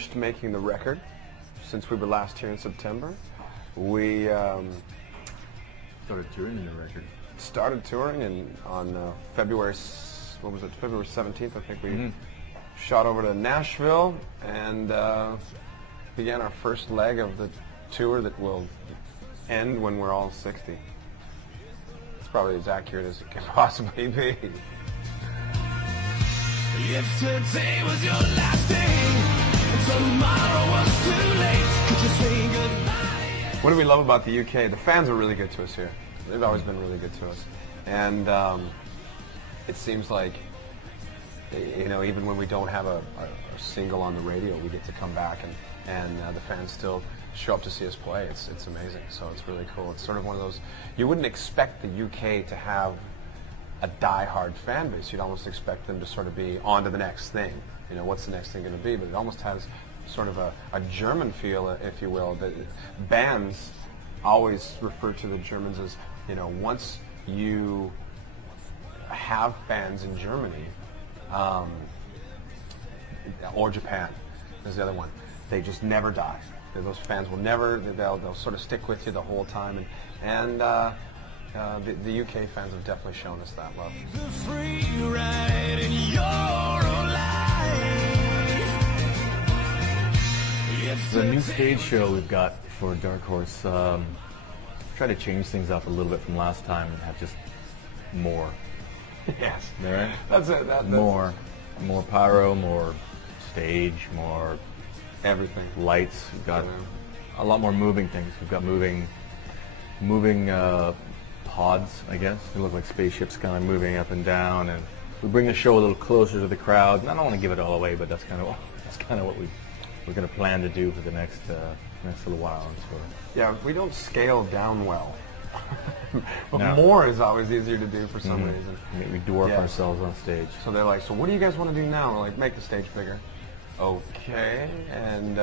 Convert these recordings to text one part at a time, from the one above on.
finished making the record since we were last here in September. We started touring the record. Started touring on February 17th, I think we shot over to Nashville and began our first leg of the tour that will end when we're all 60. It's probably as accurate as it can possibly be. If today was your last day, and tomorrow was too late, could you say goodbye? What do we love about the UK? The fans are really good to us here. They've always been really good to us. And it seems like, you know, even when we don't have a single on the radio, we get to come back and the fans still show up to see us play. It's amazing. So it's really cool. It's sort of one of those, you wouldn't expect the UK to have a die-hard fan base. You'd almost expect them to sort of be on to the next thing. You know, what's the next thing going to be? But it almost has sort of a German feel, if you will. The bands always refer to the Germans as, you know, once you have fans in Germany, or Japan is the other one, they just never die. Those fans will never, they'll sort of stick with you the whole time. And the UK fans have definitely shown us that love. The free ride in your own life. If The new stage show we've got for Dark Horse, try to change things up a little bit from last time and have just more. Yes. Right? That's it. That's more pyro, more stage, more everything. lights. We've got a lot more moving things. We've got moving pods, I guess. They look like spaceships kind of moving up and down, and we bring the show a little closer to the crowd. And I don't want to give it all away, but that's kind of what we're going to plan to do for the next little while on tour. Yeah, we don't scale down well. But No. more is always easier to do for some reason. We dwarf Yeah. ourselves on stage. So they're like, so what do you guys want to do now? We're like, make the stage bigger. Okay, and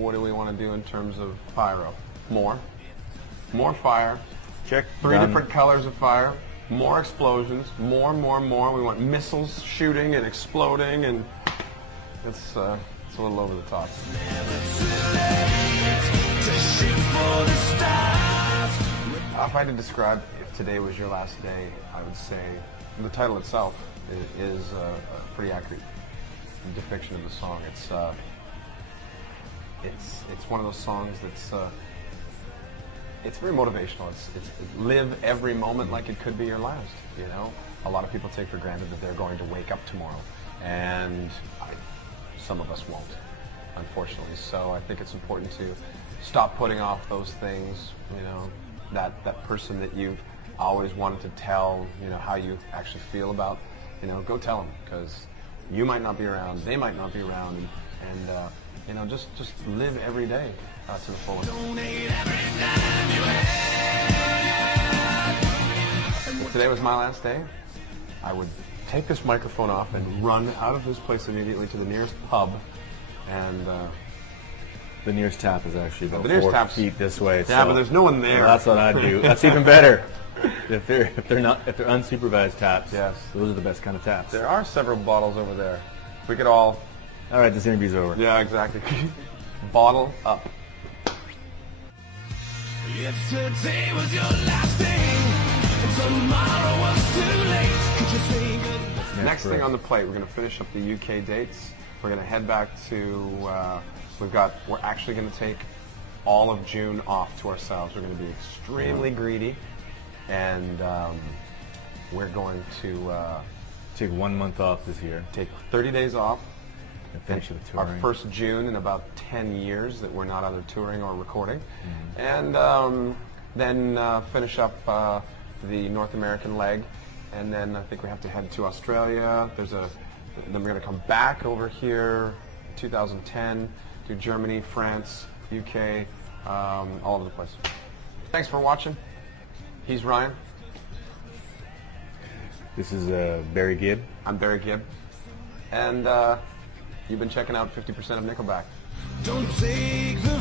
what do we want to do in terms of pyro? More fire. Check. Three Done. different colors of fire. More explosions. More. We want missiles shooting and exploding, and it's a little over the top. If I had to describe if today was your last day, I would say the title itself is a pretty accurate depiction of the song. It's one of those songs that's it's very motivational. It's live every moment like it could be your last. You know, a lot of people take for granted that they're going to wake up tomorrow, and some of us won't, unfortunately. So I think it's important to stop putting off those things. You know, that person that you've always wanted to tell, you know, how you actually feel about, you know, go tell them, because you might not be around, they might not be around, and you know, just live every day to the fullest. If today was my last day, I would take this microphone off and run out of this place immediately to the nearest pub, and The nearest tap is actually about The nearest 4 tap's- feet this way. yeah, so but there's no one there. Well, that's what I'd do. That's even better. If they're unsupervised taps, Yes. those are the best kind of taps. There are several bottles over there. We could all, All right, this interview's over. yeah, exactly. Bottle up. If today was your last day, and tomorrow was too late, could you say goodbye? Next thing on the plate, we're going to finish up the UK dates. We're going to head back to, we're actually going to take all of June off to ourselves. We're going to be extremely greedy, and we're going to Take 1 month off this year. take 30 days off. And finish with Our touring. first June in about 10 years that we're not either touring or recording. And then finish up the North American leg, and then I think we have to head to Australia. Then we're going to come back over here 2010 to Germany, France, UK, all over the place. Thanks for watching. He's Ryan. This is Barry Gibb. I'm Barry Gibb. And you've been checking out 50% of Nickelback. Don't take the